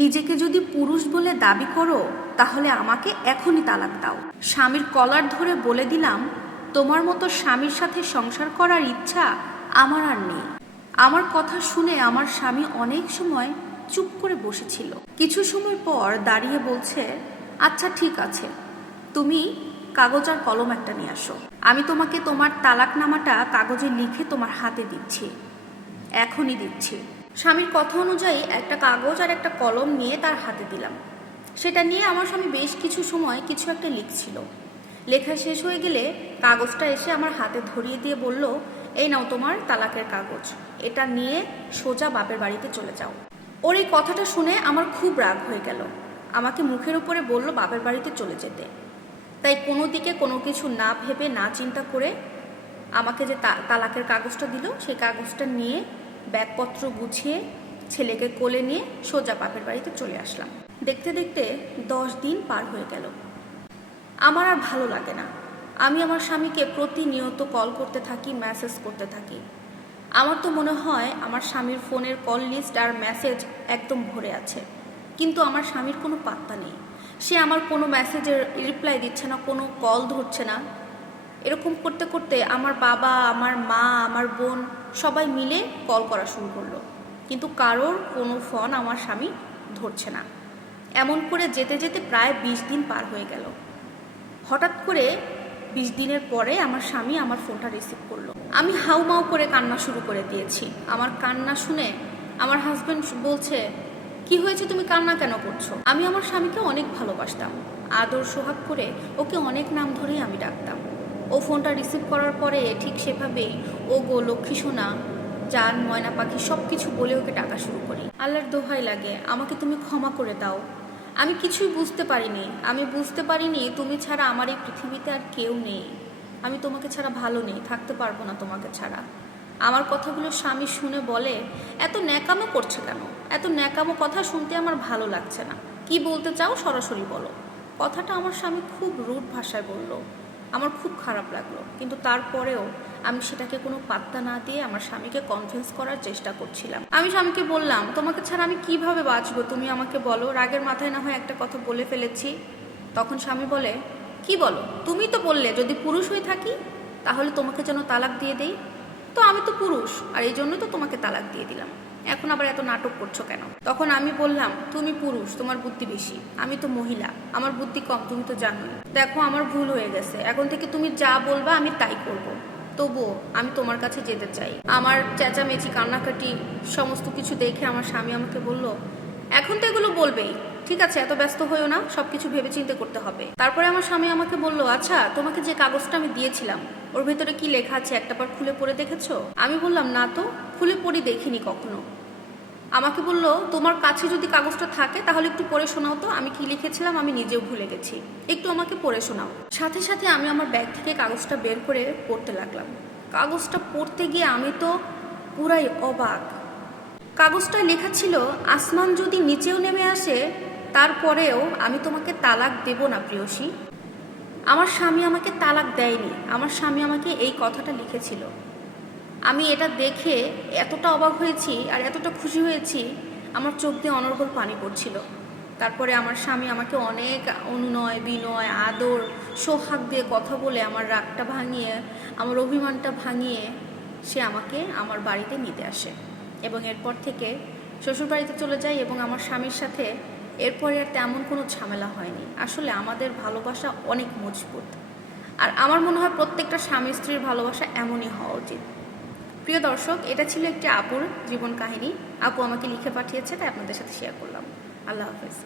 নিজেকে যদি পুরুষ বলে দাবি করো, তাহলে আমাকে এখনই তালাক দাও। স্বামীর কলার ধরে বলে দিলাম, তোমার মতো স্বামীর সাথে সংসার করার ইচ্ছা আমার আর নেই। আমার কথা শুনে আমার স্বামী অনেক সময় চুপ করে বসেছিল। কিছু সময় পর দাঁড়িয়ে বলছে আচ্ছা ঠিক আছে। তুমি কাগজ আর কলম একটা নিয়ে আসো। আমি তোমাকে তোমার তালাকনামাটা কাগজে লিখে তোমার হাতে দিচ্ছি। এখনই দিচ্ছি। স্বামীর কথা অনুযায়ী একটা কাগজ আর একটা কলম নিয়ে তার হাতে দিলাম। সেটা নিয়ে আমার স্বামী বেশ কিছু সময় কিছু একটা লিখছিল। লেখা শেষ হয়ে গেলে কাগজটা এসে আমার হাতে ধরিয়ে দিয়ে বলল, এই নাও তোমার তালাকের কাগজ। এটা নিয়ে সোজা বাপের বাড়িতে চলে যাও। ওর এই কথাটা শুনে আমার খুব রাগ হয়ে গেল। আমাকে মুখের উপরে বলল বাপের বাড়িতে চলে যেতে। তাই কোনো দিকে কোনো কিছু না ভেবে না চিন্তা করে আমাকে যে তালাকের কাগজটা দিল, সেই কাগজটা নিয়ে ব্যাগপত্র গুছিয়ে ছেলেকে কোলে নিয়ে সোজা বাপের বাড়িতে চলে আসলাম। দেখতে দেখতে দশ দিন পার হয়ে গেল। আমার আর ভালো লাগে না। আমি আমার স্বামীকে প্রতিনিয়ত কল করতে থাকি, মেসেজ করতে থাকি। আমার তো মনে হয় আমার স্বামীর ফোনের কল লিস্ট আর মেসেজ একদম ভরে আছে। কিন্তু আমার স্বামীর কোনো পাত্তা নেই। সে আমার কোনো মেসেজের রিপ্লাই দিচ্ছে না, কোনো কল ধরছে না। এরকম করতে করতে আমার বাবা, আমার মা, আমার বোন সবাই মিলে কল করা শুরু করল। কিন্তু কারোর কোনো ফোন আমার স্বামী ধরছে না। এমন করে যেতে যেতে প্রায় বিশ দিন পার হয়ে গেল। হঠাৎ করে বিশ দিনের পরে আমার স্বামী আমার ফোনটা রিসিভ করল। আমি হাউমাউ করে কান্না শুরু করে দিয়েছি। আমার কান্না শুনে আমার হাজব্যান্ড বলছে, কি হয়েছে? তুমি কান্না কেন করছ? আমি আমার স্বামীকে অনেক ভালোবাসতাম। আদর সোহাগ করে ওকে অনেক নাম ধরেই আমি ডাকতাম। ফোনটা রিসিভ করার পরে ঠিক সেভাবেই ও গো, লক্ষ্মী সোনা, জান, ময়না পাখি সব কিছু বলে ওকে ডাকা শুরু করি। আল্লাহর দোহাই লাগে, আমাকে তুমি ক্ষমা করে দাও। আমি কিছুই বুঝতে পারিনি। আমি বুঝতে পারিনি তুমি ছাড়া আমার এই পৃথিবীতে আর কেউ নেই। আমি তোমাকে ছাড়া ভালো নেই, থাকতে পারব না তোমাকে ছাড়া। আমার কথাগুলো স্বামী শুনে বলে, এত ন্যাকামো করছে কেন? এত ন্যাকামো কথা শুনতে আমার ভালো লাগছে না। কি বলতে চাও সরাসরি বলো। কথাটা আমার স্বামী খুব রুট ভাষায় বলল। আমার খুব খারাপ লাগল। কিন্তু তারপরেও আমি সেটাকে কোনো পাত্তা না দিয়ে আমার স্বামীকে কনভিন্স করার চেষ্টা করছিলাম। আমি স্বামীকে বললাম, তোমাকে ছাড়া আমি কীভাবে বাঁচবো? তুমি আমাকে বলো, রাগের মাথায় না হয় একটা কথা বলে ফেলেছি? তখন স্বামী বলে, কি বলো? তুমি তো বললে, যদি পুরুষ হয়ে থাকি, তাহলে তোমাকে যেন তালাক দিয়ে দেই। তো আমি তো পুরুষ, আর এই জন্যই তো তোমাকে তালাক দিয়ে দিলাম। এখন আবার এত নাটক করছ কেন? তখন আমি বললাম, তুমি পুরুষ, তোমার বুদ্ধি বেশি। আমি তো মহিলা, আমার বুদ্ধি কম, তুমি তো জানোই। দেখো, আমার ভুল হয়ে গেছে। এখন থেকে তুমি যা বলবা, আমি তাই করব। তবুও আমি তোমার কাছে যেতে চাই। আমার চেঁচামেচি, কান্নাকাটি, সমস্ত কিছু দেখে আমার স্বামী আমাকে বলল, এখন তো এগুলো বলবেই। ঠিক আছে, এত ব্যস্ত হয়েও না, সবকিছু ভেবে চিন্তে করতে হবে। তারপরে আমার স্বামী আমাকে বলল আচ্ছা তোমাকে যে কাগজটা আমি দিয়েছিলাম, ওর ভেতরে কি লেখা আছে একটা বার খুলে পড়ে দেখেছ? আমি বললাম, না তো, খুলে পড়ি দেখিনি কখনো। আমাকে বলল, তোমার কাছে যদি কাগজটা থাকে, তাহলে একটু পড়ে শোনাও তো, আমি কি লিখেছিলাম আমি নিজেও ভুলে গেছি। একটু আমাকে পড়ে শোনাও। সাথে সাথে আমি আমার ব্যাগ থেকে কাগজটা বের করে পড়তে লাগলাম। কাগজটা পড়তে গিয়ে আমি তো পুরাই অবাক। কাগজটায় লেখা ছিল, আসমান যদি নিচেও নেমে আসে তারপরেও আমি তোমাকে তালাক দেব না, প্রিয়সী। আমার স্বামী আমাকে তালাক দেয়নি। আমার স্বামী আমাকে এই কথাটা লিখেছিল। আমি এটা দেখে এতটা অবাক হয়েছি আর এতটা খুশি হয়েছি, আমার চোখ দিয়ে অনর্গল পানি পড়ছিল। তারপরে আমার স্বামী আমাকে অনেক অনুনয়, বিনয়, আদর, সোহাগ দিয়ে কথা বলে আমার রাগটা ভাঙিয়ে, আমার অভিমানটা ভাঙিয়ে সে আমাকে আমার বাড়িতে নিতে আসে এবং এরপর থেকে শ্বশুর বাড়িতে চলে যাই এবং আমার স্বামীর সাথে এরপরে আর তেমন কোনো ঝামেলা হয়নি। আসলে আমাদের ভালোবাসা অনেক মজবুত। আর আমার মনে হয় প্রত্যেকটা স্বামী স্ত্রীর ভালোবাসা এমনই হওয়া উচিত। প্রিয় দর্শক, এটা ছিল একটি আপুর জীবন কাহিনী। আপু আমাকে লিখে পাঠিয়েছে, তাই আপনাদের সাথে শেয়ার করলাম। আল্লাহ হাফেজ।